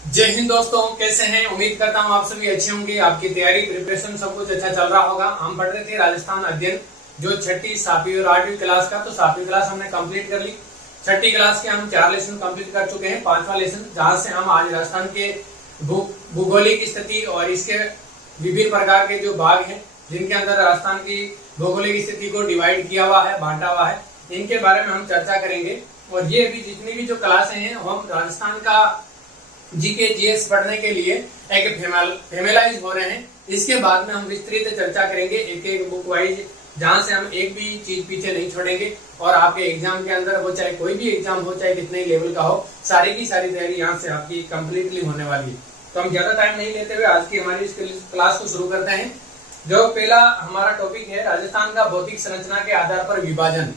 जय हिंद दोस्तों, कैसे हैं? उम्मीद करता हूँ आप सभी अच्छे होंगे। आपकी तैयारी प्रिपरेशन सब कुछ अच्छा चल रहा होगा। हम पढ़ रहे थे राजस्थान अध्ययन, जो छठी, सातवीं और आठवीं क्लास का। तो सातवीं क्लास हमने कंप्लीट कर ली। छठी क्लास के हम 4 लेसन कंप्लीट कर चुके हैं। 5वां लेसन, जहां से हम आज राजस्थान के भूगोलिक स्थिति और इसके विभिन्न प्रकार के जो भाग हैं, जिनके अंदर राजस्थान की भौगोलिक स्थिति को डिवाइड किया हुआ है, बांटा हुआ है, इनके बारे में हम चर्चा करेंगे। और ये अभी जितनी भी जो क्लासें हैं, हम राजस्थान का जीके जीएस पढ़ने के लिए एक फेमलाइज हो रहे हैं। इसके बाद में हम विस्तृत चर्चा करेंगे एक एक बुक वाइज, जहां से हम एक भी चीज पीछे नहीं छोड़ेंगे। और आपके एग्जाम के अंदर हो, चाहे कोई भी एग्जाम हो, चाहे कितने लेवल का हो, सारी की सारी तैयारी यहाँ से आपकी कंप्लीटली होने वाली है। तो हम ज्यादा टाइम नहीं लेते हुए आज की हमारी इस क्लास को शुरू करते हैं। जो पहला हमारा टॉपिक है, राजस्थान का भौतिक संरचना के आधार पर विभाजन।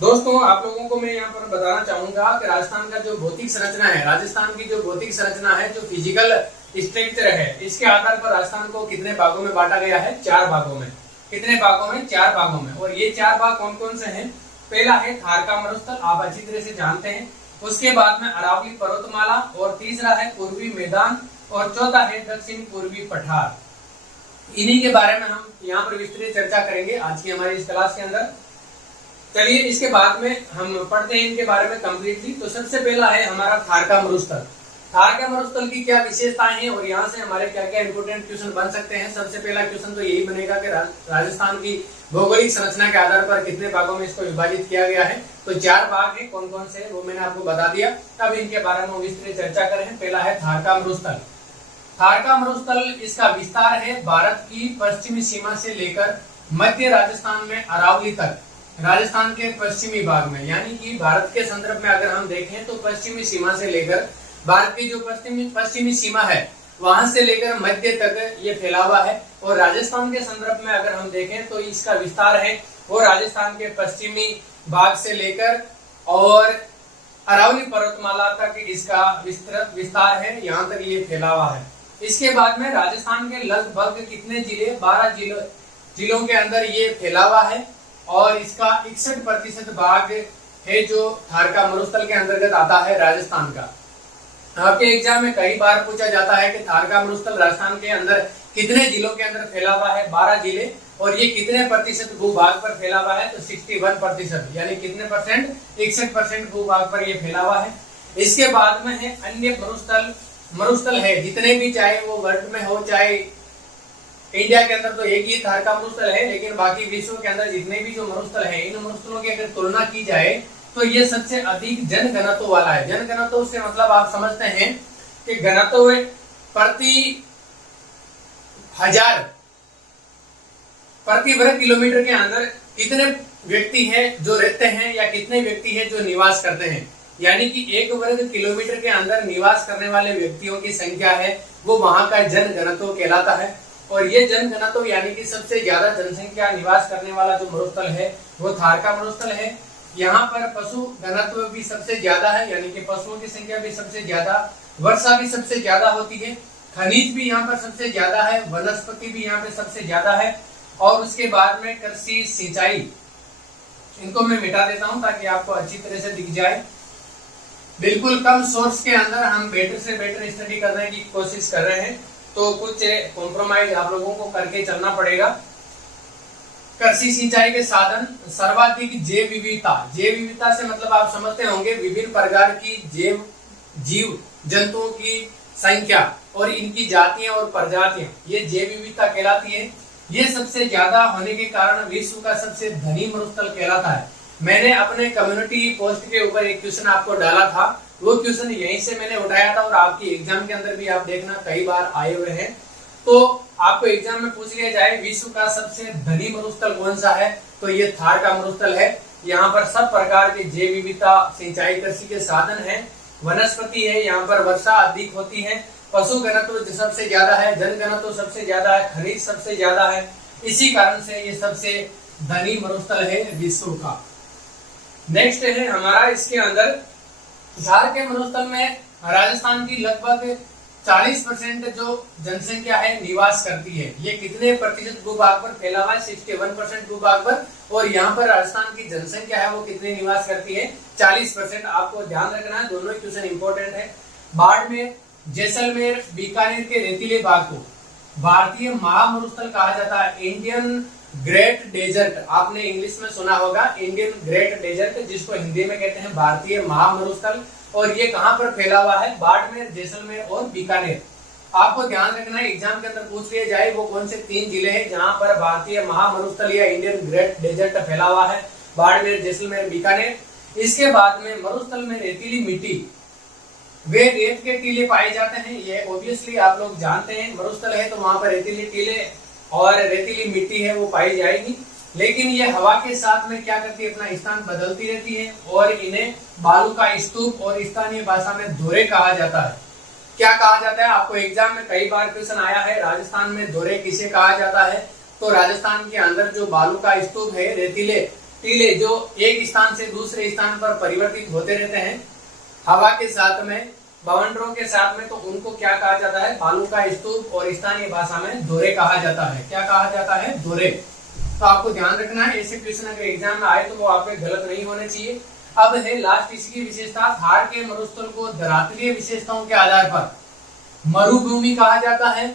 दोस्तों, आप लोगों को मैं यहाँ पर बताना चाहूंगा कि राजस्थान का जो भौतिक संरचना है, राजस्थान की जो भौतिक संरचना है, जो फिजिकल स्ट्रक्चर है, इसके आधार पर राजस्थान को कितने भागों में बांटा गया है? 4 भागों में। कितने भागों में? 4 भागों में। और ये 4 भाग कौन कौन से हैं? पहला है थार का मरुस्थल, आप अच्छी तरह से जानते हैं। उसके बाद में अरावली पर्वतमाला, और तीसरा है पूर्वी मैदान, और चौथा है दक्षिण पूर्वी पठार। इन्हीं के बारे में हम यहाँ पर विस्तृत चर्चा करेंगे आज की हमारी इस क्लास के अंदर। चलिए, इसके बाद में हम पढ़ते हैं इनके बारे में कंप्लीटली। तो सबसे पहला है हमारा थार का मरुस्थल। थार का मरुस्थल की क्या विशेषताएं हैं और यहाँ से हमारे क्या क्या इंपोर्टेंट क्वेश्चन बन सकते हैं? सबसे पहला क्वेश्चन तो यही बनेगा कि राजस्थान की भौगोलिक संरचना के आधार पर कितने भागों में इसको विभाजित किया गया है? तो 4 भाग है। कौन कौन से, वो मैंने आपको बता दिया। अब इनके बारे में विस्तृत चर्चा करें। पहला है थार का मरुस्थल। थार का मरुस्थल, इसका विस्तार है भारत की पश्चिमी सीमा से लेकर मध्य राजस्थान में अरावली तक, राजस्थान के पश्चिमी भाग में। यानी कि भारत के संदर्भ में अगर हम देखें तो पश्चिमी सीमा से लेकर, भारत की जो पश्चिमी सीमा है, वहां से लेकर मध्य तक ये फैला हुआ है। और राजस्थान के संदर्भ में अगर हम देखें तो इसका विस्तार है वो राजस्थान के पश्चिमी भाग से लेकर और अरावली पर्वतमाला तक इसका विस्तृत विस्तार है, यहाँ तक ये फैला हुआ है। इसके बाद में राजस्थान के लगभग कितने जिले? 12 जिलों के अंदर ये फैला हुआ है। और इसका 61% भाग है जो थार का मरुस्थल के अंतर्गत आता है राजस्थान का। आपके एग्जाम में कई बार पूछा जाता है कि थार का मरुस्थल राजस्थान के अंदर कितने जिलों के अंदर फैला हुआ है? 12 जिले। और ये कितने प्रतिशत भूभाग पर फैला हुआ है? तो 61%, यानी कितने परसेंट? 61% भूभाग पर ये फैला हुआ है। इसके बाद में है अन्य मरुस्थल है, जितने भी, चाहे वो वर्ल्ड में हो, चाहे इंडिया के अंदर तो एक ही थार का मरुस्थल है, लेकिन बाकी विश्व के अंदर जितने भी जो मरुस्थल है, इन मरुस्थलों की अगर तुलना की जाए तो ये सबसे अधिक जनघनत्व वाला है। जनघनत्व से मतलब आप समझते हैं कि घनत्व प्रति 1000 प्रति वर्ग किलोमीटर के अंदर कितने व्यक्ति हैं जो रहते हैं, या कितने व्यक्ति हैं जो निवास करते हैं। यानी कि 1 वर्ग किलोमीटर के अंदर निवास करने वाले व्यक्तियों की संख्या है, वो वहां का जनघनत्व कहलाता है। और ये जनघनत्व यानी कि सबसे ज्यादा जनसंख्या निवास करने वाला जो मरुस्थल है वो थार का मरुस्थल है। यहाँ पर पशु घनत्व भी सबसे ज्यादा है, यानी कि पशुओं की संख्या भी सबसे ज्यादा, वर्षा भी सबसे ज्यादा होती है, खनिज भी यहाँ पर सबसे ज्यादा है, वनस्पति भी यहाँ पे सबसे ज्यादा है। और उसके बाद में कृषि, सिंचाई, इनको मैं मिटा देता हूँ ताकि आपको अच्छी तरह से दिख जाए। बिल्कुल कम सोर्स के अंदर हम बेटर से बेटर स्टडी करने की कोशिश कर रहे हैं, तो कुछ कॉम्प्रोमाइज आप लोगों को करके चलना पड़ेगा। कृषि सिंचाई के साधन, सर्वाधिक जैव विविधता। जैव विविधता से मतलब आप समझते होंगे विभिन्न प्रकार की जीव जंतुओं की संख्या और इनकी जातियां और प्रजातियां, ये जैव विविधता कहलाती है। ये सबसे ज्यादा होने के कारण विश्व का सबसे धनी मरुस्थल कहलाता है। मैंने अपने कम्युनिटी पोस्ट के ऊपर एक क्वेश्चन आपको डाला था, वो क्वेश्चन यहीं से मैंने उठाया था, और आपकी एग्जाम के अंदर भी आप देखना कई बार आए हुए हैं। तो आपको एग्जाम में पूछ लिया जाए विश्व का सबसे धनी मरुस्थल कौन सा है, तो ये थार का मरुस्थल है। यहाँ पर सब प्रकार के जैव विविधता, सिंचाई, कृषि के साधन है, वनस्पति है, यहाँ पर वर्षा अधिक होती है, पशु घनत्व सबसे ज्यादा है, जन घनत्व सबसे ज्यादा है, खनिज सबसे ज्यादा है। इसी कारण से ये सबसे धनी मरुस्थल है विश्व का। नेक्स्ट है हमारा, इसके अंदर थार के मरुस्थल में राजस्थान की लगभग 40% जो जनसंख्या है निवास करती है। ये कितने प्रतिशत भूभाग पर फैला हुआ है? 61% भूभाग पर। और यहाँ पर राजस्थान की जनसंख्या है वो कितने निवास करती है? 40%। आपको ध्यान रखना है, दोनों ही क्वेश्चन इंपॉर्टेंट है। बाढ़ में जैसलमेर, बीकानेर के रेतीले भाग को भारतीय महामरुस्थल कहा जाता है, इंडियन ग्रेट डेजर्ट। आपने इंग्लिश में सुना होगा इंडियन ग्रेट डेजर्ट, जिसको हिंदी में कहते हैं भारतीय महामरुस्थल। और ये कहां पर फैला हुआ है? बाड़मेर, जैसलमेर और बीकानेर। आपको ध्यान रखना है, एग्जाम के अंदर पूछ लिया जाए वो कौन से 3 जिले हैं जहां पर भारतीय महामरुस्थल या इंडियन ग्रेट डेजर्ट फैला हुआ है? बाड़मेर, जैसलमेर, बीकानेर। इसके बाद में मरुस्थल में रेतीली मिट्टी, वे रेत के टीले पाए जाते हैं, ये ऑब्वियसली आप लोग जानते हैं। मरुस्थल है तो वहां पर रेतीले टीले और रेतीली मिट्टी है वो पाई जाएगी। लेकिन ये हवा के साथ में क्या करती है? अपना स्थान बदलती रहती है और इन्हें बालू का स्तूप और स्थानीय भाषा में धोरे कहा जाता है। क्या कहा जाता है? आपको एग्जाम में कई बार क्वेश्चन आया है, राजस्थान में धोरे किसे कहा जाता है? तो राजस्थान के अंदर जो बालू का स्तूप है, रेतीले टीले जो एक स्थान से दूसरे स्थान पर परिवर्तित होते रहते हैं हवा के साथ में, बवंडरों के साथ में, तो उनको क्या कहा जाता है? बालू का स्तूप और स्थानीय भाषा में धोरे कहा जाता है। क्या कहा जाता है? धोरे। तो आपको ध्यान रखना है, ऐसे क्वेश्चन अगर एग्जाम में आए तो वो आपके गलत नहीं होने चाहिए। अब है लास्ट इसकी विशेषता, थार के मरुस्थल को धरातलीय विशेषताओं के आधार पर मरुभूमि कहा जाता है।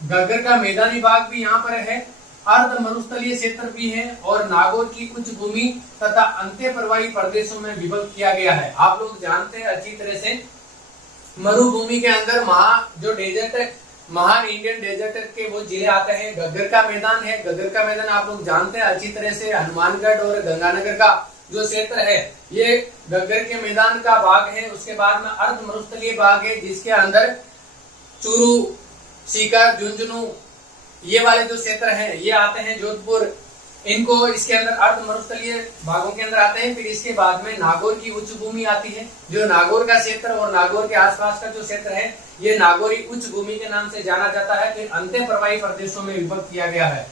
गग्गर का मैदानी भाग भी यहाँ पर है, अर्ध मरुस्थलीय क्षेत्र भी है और नागौर की उच्च भूमि तथा अंत्य प्रवाही प्रदेशों में विभक्त किया गया है। आप लोग जानते हैं अच्छी तरह से, मरुभूमि के अंदर जो डेजर्ट, महान इंडियन डेजर्ट के वो जिले आते हैं। गग्गर का मैदान है, गग्गर का मैदान आप लोग जानते हैं अच्छी तरह से, हनुमानगढ़ और गंगानगर का जो क्षेत्र है ये गग्गर के मैदान का भाग है। उसके बाद में अर्ध मरुस्थलीय भाग है जिसके अंदर चूरू, सीकर, झुंझुनू ये वाले जो क्षेत्र हैं ये आते हैं, जोधपुर, इनको इसके अंदर अर्ध मरुस्थलीय भागों के अंदर आते हैं। फिर इसके बाद में नागौर की उच्च भूमि आती है, जो नागौर का क्षेत्र और नागौर के आसपास का जो क्षेत्र है ये नागौरी उच्च भूमि के नाम से जाना जाता है। फिर अंत्य प्रवाही प्रदेशों में विभक्त किया गया है।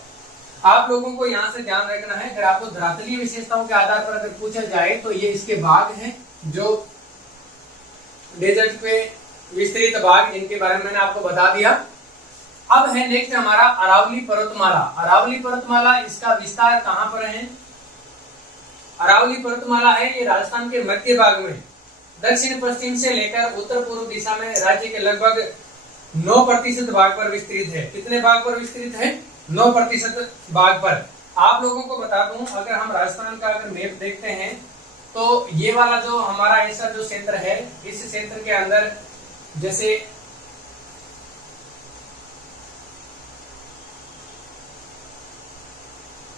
आप लोगों को यहाँ से ध्यान रखना है, अगर आपको धरातलीय विशेषताओं के आधार पर अगर पूछा जाए तो ये इसके भाग हैं जो डेजर्ट पे विस्तृत भाग, इनके बारे में मैंने आपको बता दिया। अब है नेक्स्ट हमारा अरावली पर्वतमाला। अरावली पर्वतमाला, इसका विस्तार कहां पर है? अरावली पर्वतमाला है ये राजस्थान के मध्य भाग में दक्षिण पश्चिम से लेकर उत्तर पूर्व दिशा में राज्य के लगभग 9% भाग पर विस्तृत है। कितने भाग पर विस्तृत है? 9% भाग पर। आप लोगों को बता दूं, अगर हम राजस्थान का अगर मैप देखते हैं तो ये वाला जो हमारा ऐसा जो क्षेत्र है, इस क्षेत्र के अंदर जैसे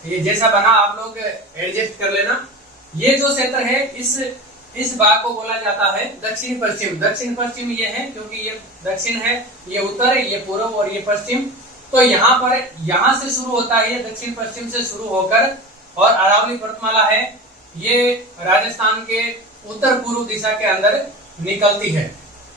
ये जैसा बना आप लोग एडजस्ट कर लेना। ये जो क्षेत्र है इस भाग को बोला जाता है दक्षिण पश्चिम। दक्षिण पश्चिम ये है क्योंकि ये दक्षिण है, ये उत्तर, ये पूर्व और ये पश्चिम। तो यहाँ पर यहाँ से शुरू होता है, ये दक्षिण पश्चिम से शुरू होकर, और अरावली पर्वतमाला है ये राजस्थान के उत्तर पूर्व दिशा के अंदर निकलती है।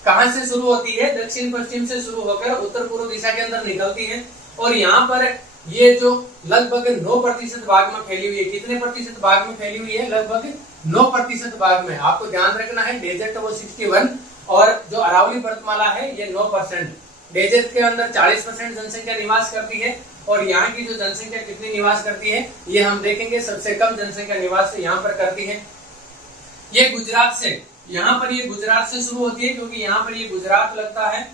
कहां से शुरू होती है? दक्षिण पश्चिम से शुरू होकर उत्तर पूर्व दिशा के अंदर निकलती है। और यहाँ पर ये जो लगभग 9% भाग में फैली हुई है। कितने प्रतिशत भाग में फैली हुई है? लगभग 9% भाग में। आपको ध्यान रखना है, डेजर्ट वो 61 और जो अरावली पर्वतमाला है ये 9%। डेजर्ट के अंदर 40% जनसंख्या निवास करती है और यहाँ की जो जनसंख्या कितनी निवास करती है ये हम देखेंगे। सबसे कम जनसंख्या निवास यहाँ पर करती है ये गुजरात से। यहाँ पर ये गुजरात से शुरू होती है क्योंकि यहाँ पर ये गुजरात लगता है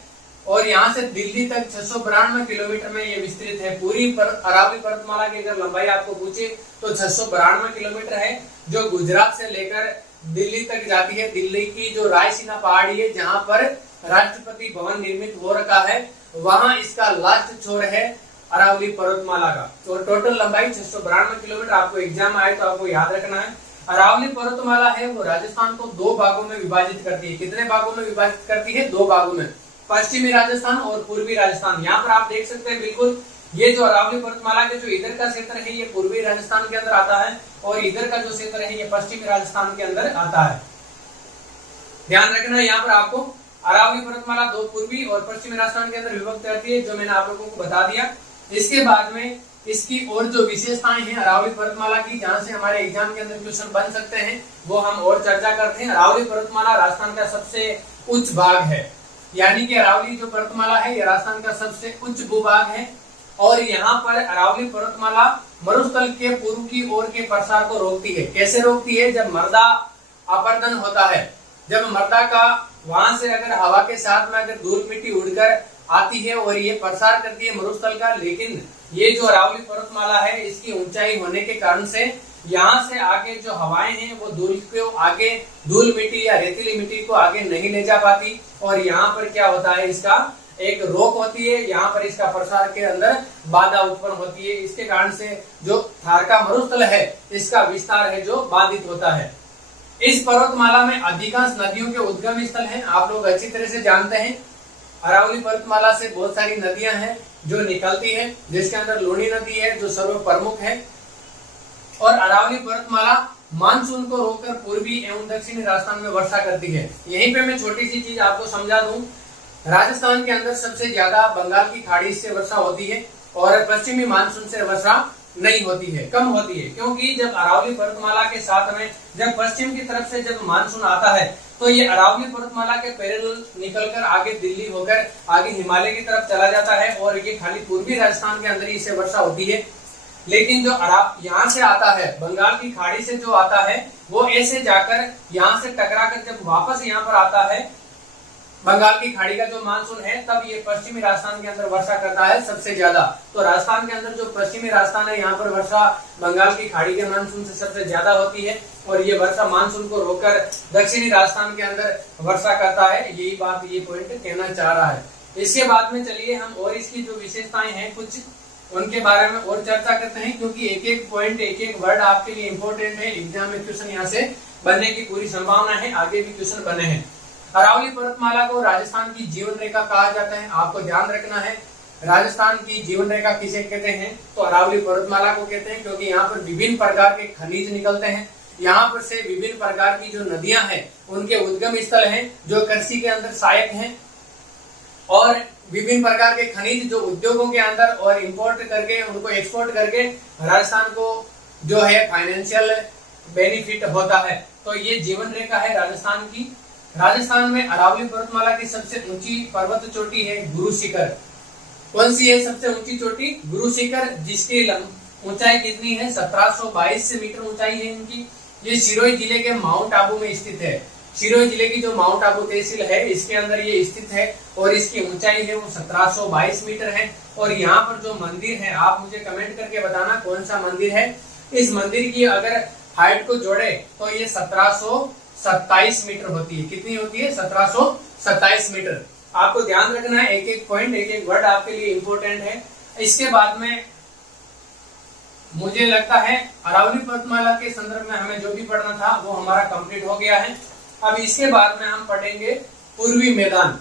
और यहाँ से दिल्ली तक 692 किलोमीटर में ये विस्तृत है। पूरी अरावली पर्वतमाला की अगर लंबाई आपको पूछे तो 692 किलोमीटर है, जो गुजरात से लेकर दिल्ली तक जाती है। दिल्ली की जो रायसीना पहाड़ी है जहाँ पर राष्ट्रपति भवन निर्मित हो रखा है, वहां इसका लास्ट छोर है अरावली पर्वतमाला का। तो टोटल लंबाई 692 किलोमीटर। आपको एग्जाम आए तो आपको याद रखना है। अरावली पर्वतमाला है वो राजस्थान को 2 भागों में विभाजित करती है। कितने भागों में विभाजित करती है? 2 भागों में, पश्चिमी राजस्थान और पूर्वी राजस्थान। यहाँ पर आप देख सकते हैं बिल्कुल, ये जो अरावली पर्वतमाला के जो इधर का क्षेत्र है ये पूर्वी राजस्थान के अंदर आता है और इधर का जो क्षेत्र है ये पश्चिमी राजस्थान के अंदर आता है। ध्यान रखना है, यहाँ पर आपको अरावली पर्वतमाला 2 पूर्वी और पश्चिमी राजस्थान के अंदर विभक्त रहती है, जो मैंने आप लोगों को बता दिया। इसके बाद में इसकी और जो विशेषताएं हैं अरावली पर्वतमाला की, जहां से हमारे एग्जाम के अंदर क्वेश्चन बन सकते हैं, वो हम और चर्चा करते हैं। अरावली पर्वतमाला राजस्थान का सबसे उच्च भाग है, यानी कि अरावली जो पर्वतमाला है ये राजस्थान का सबसे उच्च भूभाग है। और यहाँ पर अरावली पर्वतमाला मरुस्थल के पूर्व की ओर के प्रसार को रोकती है। कैसे रोकती है? जब मृदा अपरदन होता है, जब मृदा का वहां से अगर हवा के साथ में अगर धूल मिट्टी उड़कर आती है और ये प्रसार करती है मरुस्थल का, लेकिन ये जो अरावली पर्वतमाला है इसकी ऊंचाई होने के कारण से यहाँ से आगे जो हवाएं हैं वो धूल को आगे, धूल मिट्टी या रेतीली मिट्टी को आगे नहीं ले जा पाती और यहाँ पर क्या होता है, इसका एक रोक होती है, यहाँ पर इसका प्रसार के अंदर बाधा उत्पन्न होती है। इसके कारण से जो थार का मरुस्थल है इसका विस्तार है जो बाधित होता है। इस पर्वतमाला में अधिकांश नदियों के उद्गम स्थल हैं। आप लोग अच्छी तरह से जानते हैं अरावली पर्वतमाला से बहुत सारी नदियां हैं जो निकलती है, जिसके अंदर लूणी नदी है जो सर्व प्रमुख है। और अरावली पर्वतमाला मानसून को रोककर पूर्वी एवं दक्षिणी राजस्थान में वर्षा करती है। यहीं पे मैं छोटी सी चीज आपको समझा दूं, राजस्थान के अंदर सबसे ज्यादा बंगाल की खाड़ी से वर्षा होती है और पश्चिमी मानसून से वर्षा नहीं होती है, कम होती है, क्योंकि जब अरावली पर्वतमाला के साथ में जब पश्चिम की तरफ से जब मानसून आता है तो ये अरावली पर्वतमाला के पैरेलल निकलकर आगे दिल्ली होकर आगे हिमालय की तरफ चला जाता है और ये खाली पूर्वी राजस्थान के अंदर ही इससे वर्षा होती है। लेकिन जो यहाँ से आता है बंगाल की खाड़ी से जो आता है वो ऐसे जाकर यहाँ से टकराकर जब वापस यहाँ पर आता है बंगाल की खाड़ी का जो मानसून है, तब ये पश्चिमी राजस्थान के अंदर वर्षा करता है सबसे ज्यादा। तो राजस्थान के अंदर जो पश्चिमी राजस्थान है यहाँ पर वर्षा बंगाल की खाड़ी के मानसून से सबसे ज्यादा होती है और ये वर्षा मानसून को रोककर दक्षिणी राजस्थान के अंदर वर्षा करता है। यही बात ये पॉइंट कहना चाह रहा है। इसके बाद में चलिए हम और इसकी जो विशेषताएं हैं कुछ उनके बारे में और चर्चा करते हैं, क्योंकि एक एक पॉइंट एक एक वर्ड आपके लिए इंपॉर्टेंट है। एग्जाम में क्वेश्चन यहाँ से बनने की पूरी संभावना है, आगे भी क्वेश्चन बने हैं। अरावली पर्वतमाला को राजस्थान की जीवन रेखा कहा जाता है। आपको ध्यान रखना है राजस्थान की जीवन रेखा किसे कहते हैं, तो अरावली पर्वतमाला को कहते हैं, क्योंकि यहाँ पर विभिन्न प्रकार के खनिज निकलते हैं। यहाँ पर से विभिन्न प्रकार की जो नदियां हैं उनके उद्गम स्थल हैं जो कृषि के अंदर सहायक हैं और विभिन्न प्रकार के खनिज जो उद्योगों के अंदर और इंपोर्ट करके उनको एक्सपोर्ट करके राजस्थान को जो है फाइनेंशियल बेनिफिट होता है। तो ये जीवन रेखा है राजस्थान की। राजस्थान में अरावली पर्वतमाला की सबसे ऊंची पर्वत चोटी है गुरु शिखर। कौन सी है सबसे ऊंची चोटी? गुरु शिखर, जिसकी ऊंचाई कितनी है? 1722 मीटर ऊंचाई है इनकी। ये सिरोही जिले के माउंट आबू में स्थित है। सिरोही जिले की जो माउंट आबू तहसील है इसके अंदर ये स्थित है और इसकी ऊंचाई है वो 1722 मीटर है। और यहाँ पर जो मंदिर है, आप मुझे कमेंट करके बताना कौन सा मंदिर है। इस मंदिर की अगर हाइट को जोड़े तो ये 1727 मीटर होती है। कितनी होती है? 1727 मीटर। आपको ध्यान रखना है, एक एक पॉइंट एक एक वर्ड आपके लिए इंपॉर्टेंट है। इसके बाद में मुझे लगता है अरावली पर्वतमाला के संदर्भ में हमें जो भी पढ़ना था वो हमारा कंप्लीट हो गया है। अब इसके बाद में हम पढ़ेंगे पूर्वी मैदान।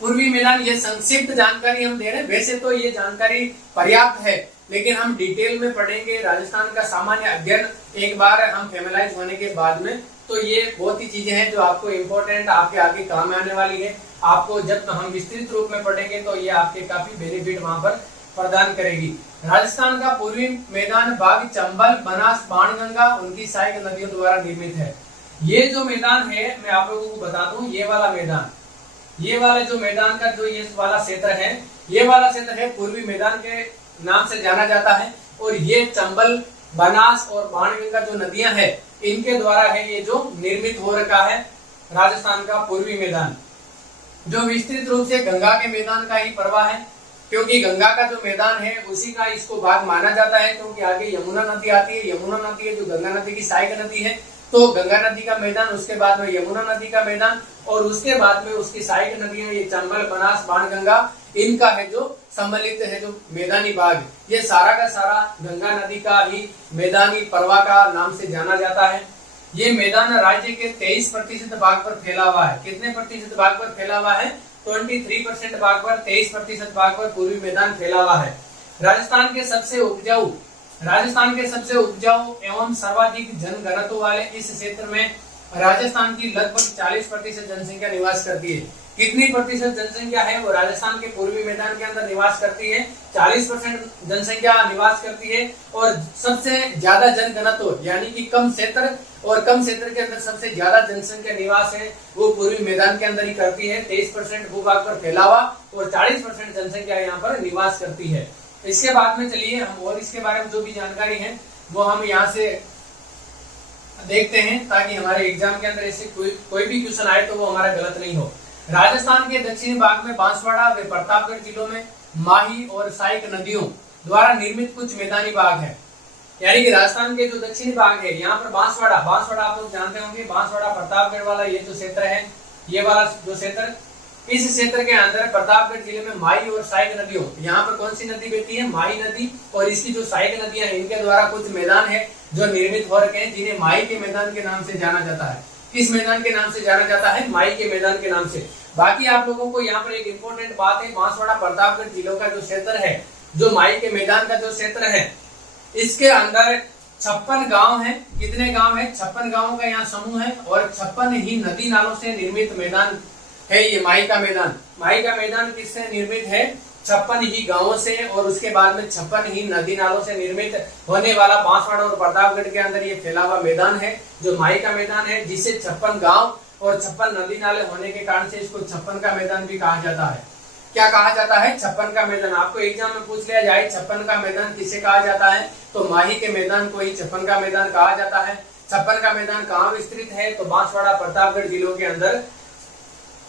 पूर्वी मैदान, ये संक्षिप्त जानकारी हम दे रहे हैं, वैसे तो ये जानकारी पर्याप्त है, लेकिन हम डिटेल में पढ़ेंगे राजस्थान का सामान्य अध्ययन एक बार हम फैमिलाइज होने के बाद में। तो ये बहुत ही चीजें हैं जो आपको इम्पोर्टेंट आपके आगे काम में आने वाली है। आपको जब हम विस्तृत रूप में पढ़ेंगे तो ये आपके काफी बेनिफिट वहां पर प्रदान करेगी। राजस्थान का पूर्वी मैदान बाघ, चंबल, बनास, बाणगंगा उनकी सहायक नदियों द्वारा निर्मित है। ये जो मैदान है मैं आप लोगों को बता दूं, ये वाला मैदान, ये वाला जो मैदान का जो ये वाला क्षेत्र है, ये वाला क्षेत्र है पूर्वी मैदान के नाम से जाना जाता है। और ये चंबल, बनास और बाणगंगा जो नदियां हैं इनके द्वारा है ये जो निर्मित हो रखा है राजस्थान का पूर्वी मैदान, जो विस्तृत रूप से गंगा के मैदान का ही प्रवाह है, क्योंकि गंगा का जो मैदान है उसी का इसको भाग माना जाता है, क्योंकि आगे यमुना नदी आती है। यमुना नदी है जो गंगा नदी की सहायक नदी है, तो गंगा नदी का मैदान, उसके बाद में यमुना नदी का मैदान और उसके बाद में उसकी सहायक नदियां ये चंबल, बनास, बाणगंगा, इनका है जो सम्मिलित है जो मैदानी भाग। ये सारा का सारा गंगा नदी का ही मैदानी प्रवाह का नाम से जाना जाता है। ये मैदान राज्य के 23% भाग पर फैला हुआ है। कितने प्रतिशत भाग पर फैला हुआ है? 23% भाग पर, 23% भाग पर पूर्वी मैदान फैला हुआ है। राजस्थान के सबसे उपजाऊ एवं सर्वाधिक जनघनत्व वाले इस क्षेत्र में राजस्थान की लगभग 40% जनसंख्या निवास करती है। कितनी प्रतिशत जनसंख्या है वो राजस्थान के पूर्वी मैदान के अंदर निवास करती है? 40% जनसंख्या निवास करती है। और सबसे ज्यादा जनघनत्व यानी कि कम क्षेत्र, और कम क्षेत्र के अंदर सबसे ज्यादा जनसंख्या निवास है वो पूर्वी मैदान के अंदर ही करती है। 23% भूभाग पर फैला हुआ और 40% जनसंख्या यहाँ पर निवास करती है। इसके बाद में चलिए हम और इसके बारे में जो भी जानकारी है वो हम यहाँ से देखते हैं, ताकि हमारे एग्जाम के अंदर ऐसे कोई भी क्वेश्चन आए तो वो हमारा गलत नहीं हो। राजस्थान के दक्षिणी भाग में बांसवाड़ा व प्रतापगढ़ जिलों में माही और सहायक नदियों द्वारा निर्मित कुछ मैदानी भाग है। यानी कि राजस्थान के जो दक्षिणी भाग है, यहाँ पर बांसवाड़ा आप लोग जानते होंगे, बांसवाड़ा प्रतापगढ़ वाला ये जो क्षेत्र है, ये वाला जो क्षेत्र, इस क्षेत्र के अंदर प्रतापगढ़ जिले में माही और सहायक नदियों, यहाँ पर कौन सी नदी बहती है, माही नदी, और इसकी जो सहायक नदियां हैं इनके द्वारा कुछ मैदान है जो निर्मित हो रखे हैं, जिन्हें माही के मैदान के नाम से जाना जाता है। किस मैदान के नाम से जाना जाता है, माही के मैदान के नाम से। बाकी आप लोगों को यहाँ पर एक इंपॉर्टेंट बात है, बांसवाड़ा प्रतापगढ़ जिलों का जो क्षेत्र है, जो माही के मैदान का जो क्षेत्र है, इसके अंदर 56 गांव है। कितने गांव है, 56 गांवों का यहाँ समूह है, और 56 ही नदी नालों से निर्मित मैदान है ये माही का मैदान। माही का मैदान किससे निर्मित है, 56 ही गांवों से, और उसके बाद में 56 ही नदी नालों से निर्मित होने वाला बांसवाड़ा और प्रतापगढ़ के अंदर ये फैला हुआ मैदान है जो माही का मैदान है, जिससे 56 गांव और 56 नदी नाले होने के कारण से इसको 56 का मैदान भी कहा जाता है। क्या कहा जाता है, 56 का मैदान। आपको एग्जाम में पूछ लिया जाए 56 का मैदान किसे कहा जाता है, तो माही के मैदान को ही 56 का मैदान कहा जाता है। 56 का मैदान कहाँ विस्तृत है, तो बांसवाड़ा प्रतापगढ़ जिलों के अंदर,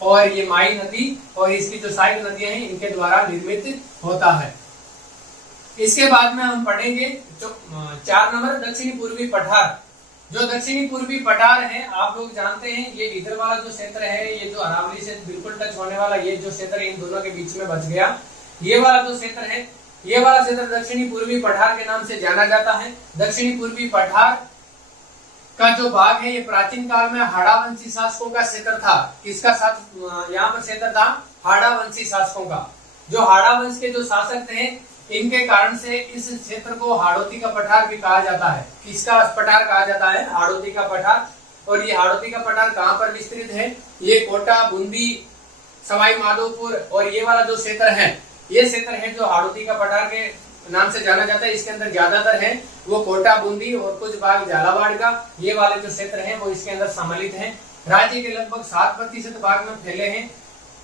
और ये माही नदी और इसकी जो सहायक नदियां हैं इनके द्वारा निर्मित होता है। इसके बाद में हम पढ़ेंगे जो 4 नंबर दक्षिणी पूर्वी पठार। जो दक्षिणी पूर्वी पठार है, आप लोग जानते हैं, ये इधर वाला जो क्षेत्र है, ये जो अरावली से बिल्कुल टच होने वाला ये जो क्षेत्र है, इन दोनों के बीच में बच गया, ये वाला जो क्षेत्र है, ये वाला क्षेत्र दक्षिणी पूर्वी पठार के नाम से जाना जाता है। दक्षिणी पूर्वी पठार का जो भाग है, ये प्राचीन काल में हाड़ावंशी शासकों का क्षेत्र था। किसका यहाँ पर क्षेत्र था, हाड़ावंशी शासकों का। जो हाड़ावंश के जो शासक थे, इनके कारण से इस क्षेत्र को हाड़ौती का पठार भी कहा जाता है। किसका पठार कहा जाता है, हाड़ौती का पठार। और ये हाड़ौती का पठार कहाँ पर विस्तृत है, ये कोटा, बूंदी, सवाई माधोपुर और ये वाला जो क्षेत्र है, ये क्षेत्र है जो हाड़ौती का पठार के नाम से जाना जाता है। इसके अंदर ज्यादातर है वो कोटा, बूंदी और कुछ भाग झालावाड़ का, ये वाले जो क्षेत्र है वो इसके अंदर सम्मिलित है। राज्य के लगभग 7% भाग में फैले हैं,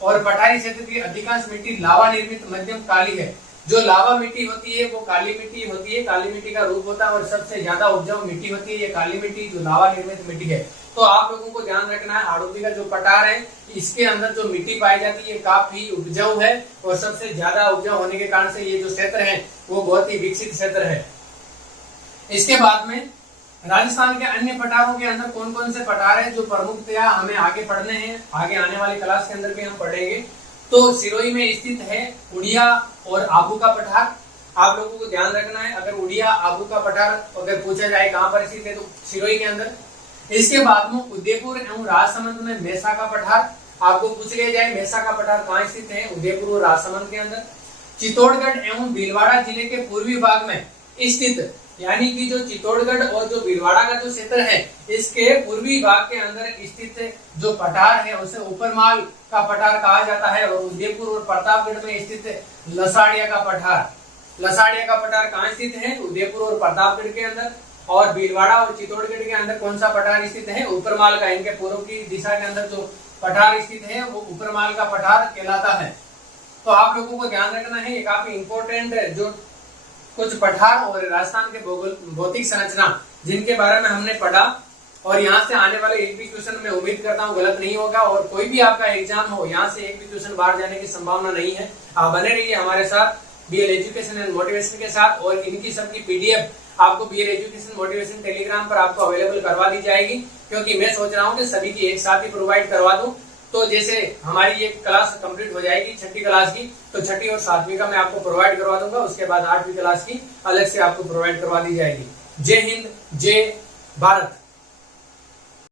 और पठारी क्षेत्र की अधिकांश मिट्टी लावा निर्मित मध्यम काली है। जो लावा मिट्टी होती है वो काली मिट्टी होती है, काली मिट्टी का रूप होता है, और सबसे ज्यादा उपजाऊ मिट्टी होती है ये काली मिट्टी, जो लावा निर्मित मिट्टी है। तो आप लोगों को ध्यान रखना है, हाड़ौती का जो पठार है, इसके अंदर जो मिट्टी पाई जाती है काफी उपजाऊ है, और सबसे ज्यादा उपजाऊ होने के कारण से ये जो क्षेत्र है वो बहुत ही विकसित क्षेत्र है। इसके बाद में राजस्थान के अन्य पठारों के अंदर कौन कौन से पठार है जो प्रमुखतया हमें आगे पढ़ने हैं, आगे आने वाली क्लास के अंदर भी हम पढ़ेंगे। तो सिरोही में स्थित है उड़िया और आबू का पठार। आप लोगों को ध्यान रखना है, अगर उड़िया आबू का पठार अगर पूछा जाए कहां पर स्थित है, तो सिरोही के अंदर। इसके बाद में उदयपुर एवं राजसमंद में मेसा का पठार। आपको पूछ लिया जाए मेसा का पठार कहाँ स्थित है, उदयपुर और राजसमंद के अंदर। चित्तौड़गढ़ एवं भीलवाड़ा जिले के पूर्वी भाग में स्थित, यानी कि जो चित्तौड़गढ़ और जो भीलवाड़ा का जो क्षेत्र है, इसके पूर्वी भाग के अंदर स्थित जो पठार है उसे ऊपरमाल का पठार कहा जाता है। और उदयपुर और प्रतापगढ़ में स्थित लसाड़िया का पठार। लसाड़िया का पठार कहाँ स्थित है, उदयपुर और प्रतापगढ़ के अंदर। और भीलवाड़ा और चित्तौड़गढ़ के अंदर कौन सा पठार स्थित है, ऊपरमाल का। इनके पूर्व की दिशा के अंदर जो पठार स्थित है वो ऊपरमाल का पठार कहलाता है। तो आप लोगों को ध्यान रखना है, ये काफी इंपॉर्टेंट जो कुछ पठार और राजस्थान के भौतिक संरचना जिनके बारे में हमने पढ़ा, और यहाँ से आने वाले एक भी क्वेश्चन मैं उम्मीद करता हूँ गलत नहीं होगा, और कोई भी आपका एग्जाम हो यहाँ से एक भी क्वेश्चन बाहर जाने की संभावना नहीं है। आप बने रहिए हमारे साथ बीएल एजुकेशन एंड मोटिवेशन के साथ, और इनकी सबकी पीडीएफ आपको बीएल एजुकेशन मोटिवेशन टेलीग्राम पर आपको अवेलेबल करवा दी जाएगी, क्योंकि मैं सोच रहा हूँ कि सभी की एक साथ ही प्रोवाइड करवा दूं। तो जैसे हमारी ये क्लास कंप्लीट हो जाएगी 6ठी क्लास की, तो 6ठी और 7वीं का मैं आपको प्रोवाइड करवा दूंगा, उसके बाद 8वीं क्लास की अलग से आपको प्रोवाइड करवा दी जाएगी। जय हिंद, जय भारत।